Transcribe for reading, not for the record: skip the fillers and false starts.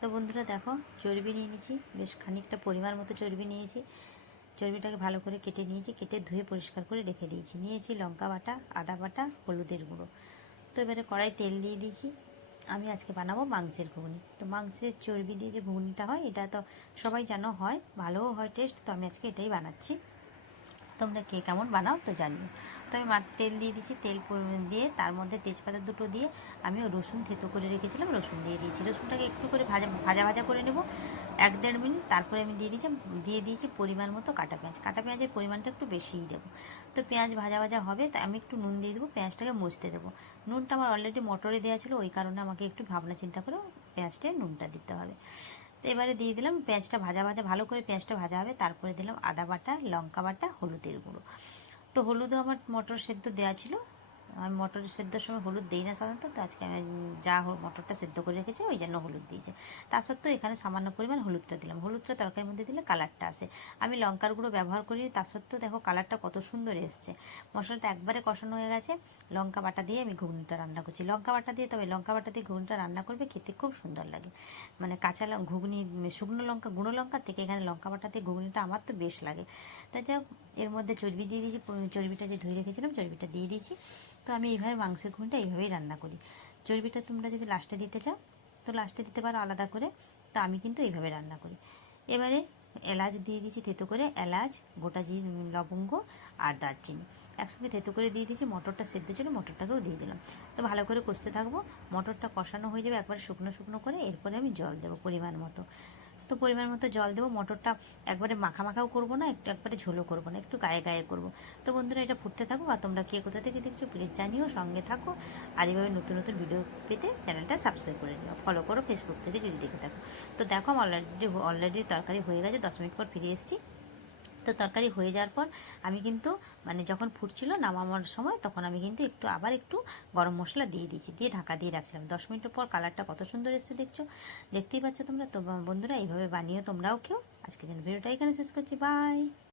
তো বন্ধুরা দেখো, চর্বি নিয়ে নিয়েছি, বেশ খানিকটা পরিমাণ মতো চর্বি নিয়েছি। চর্বিটাকে ভালো করে কেটে নিয়েছি, কেটে ধুয়ে পরিষ্কার করে রেখে দিয়েছি। নিয়েছি লঙ্কা বাটা, আদা বাটা, হলুদের গুঁড়ো। তো এবারে কড়াই তেল দিয়ে দিয়েছি। আমি আজকে বানাবো মাংসের ঘুগনি। তো মাংসের চর্বি দিয়ে যে ঘুগনিটা হয়, এটা তো সবাই জানো হয়, ভালোও হয় টেস্ট। তো আমি আজকে এটাই বানাচ্ছি। তোমরা কে কেমন বানাও তো জানিও। তো আমি তেল দিয়ে দিচ্ছি, তেল দিয়ে তার মধ্যে তেজপাতা দুটো দিয়ে আমি রসুন থেতো করে রেখেছিলাম, রসুন দিয়ে দিয়েছি। রসুনটাকে একটু করে ভাজা ভাজা ভাজা করে নেব 1-1.5 মিনিট। তারপরে আমি দিয়ে দিয়েছি পরিমাণ মতো কাটা পেঁয়াজ। কাটা পেঁয়াজের পরিমাণটা একটু বেশিই দেবো। তো পেঁয়াজ ভাজা ভাজা হবে, তাই আমি একটু নুন দিয়ে দেবো, পেঁয়াজটাকে মুছতে দেবো। নুনটা আমার অলরেডি মটরে দেওয়া ছিল, ওই কারণে আমাকে একটু ভাবনা চিন্তা করে পেঁয়াজটায় নুনটা দিতে হবে। তো এবারে দিয়ে দিলাম পেঁয়াজটা ভাজা ভাজা, ভালো করে পেঁয়াজটা ভাজা হবে। তারপরে দিলাম আদা বাটা, লঙ্কা বাটা, হলুদের গুঁড়ো। তো হলুদও আমার মটর সেদ্ধ দেওয়া ছিল। আমি মটরের সেদ্ধর সময় হলুদ দিই না সাধারণত। তো আজকে আমি মটরটা সেদ্ধ করে রেখেছি, ওই জন্য হলুদ দিয়েছে। তা সত্ত্বেও এখানে সামান্য পরিমাণ হলুদটা দিলাম। হলুদটা তরকারির মধ্যে দিলে কালারটা আসে। আমি লঙ্কার গুঁড়ো ব্যবহার করি, তা সত্ত্বেও দেখো কালারটা কত সুন্দর এসছে। মশলাটা একবারে কষানো হয়ে গেছে। লঙ্কা বাটা দিয়ে আমি ঘুগনিটা রান্না করছি। লঙ্কা বাটা দিয়ে, তবে লঙ্কা বাটা দিয়ে ঘুগনিটা রান্না করবে, খেতে খুব সুন্দর লাগে। মানে ঘুগনি, শুকনো লঙ্কা, গুঁড়ো লঙ্কার থেকে এখানে লঙ্কা বাটা দিয়ে ঘুগনিটা আমার তো বেশ লাগে। তাই যাই হোক, এর মধ্যে চর্বি দিয়ে দিয়েছি। চর্বিটা যে ধুয়ে রেখেছিলাম, চর্বিটা দিয়ে দিয়েছি। তো আমি এইভাবে মাংসের ঘুগনিটা এইভাবেই রান্না করি। চর্বিটা তোমরা যদি লাস্টে দিতে চাও তো লাস্টে দিতে পারো আলাদা করে। তো আমি কিন্তু এইভাবে রান্না করি। এবারে এলাচ দিয়ে দিয়েছি থেতো করে, এলাচ, গোটা লবঙ্গ আর দারচিনি একসঙ্গে থেতো করে দিয়ে দিয়েছি। মটরটা সেদ্ধ ছিল, মটরটাকেও দিয়ে দিলাম। তো ভালো করে কষতে থাকবো। মটরটা কষানো হয়ে যাবে একবারে শুকনো শুকনো করে। এরপরে আমি জল দেবো পরিমাণ মতো। তো পরিমাণ মতো জল দেবো। মটরটা একবারে মাখা মাখাও করবো না, একবারে ঝোলও করবো না, একটু গায়ে গায়ে করবো। তো বন্ধুরা, এটা ফুটতে থাকুক। আর তোমরা কে কোথা থেকে দেখছো প্লিজ জানিও, সঙ্গে থাকো। আর এইভাবে নতুন নতুন ভিডিও পেতে চ্যানেলটা সাবস্ক্রাইব করে নিও, ফলো করো ফেসবুক থেকে যদি দেখে থাকো। তো দেখো, আমার অলরেডি তরকারি হয়ে গেছে। 10 মিনিট পর ফিরে এসেছি। তো তরকারি হয়ে যাওয়ার পর আমি কিন্তু, মানে যখন ফুটছিল নামানোর সময়, তখন আমি কিন্তু আবার একটু গরম মশলা দিয়ে দিয়েছি, দিয়ে ঢাকা দিয়ে রাখছিলাম। 10 মিনিটের পর কালারটা কত সুন্দর এসেছে দেখছো, দেখতেই পাচ্ছ তোমরা। তো বন্ধুরা, এইভাবে বানিয়ে তোমরাও কেউ। আজকে কিন্তু ভিডিওটা এখানে শেষ করছি। বাই।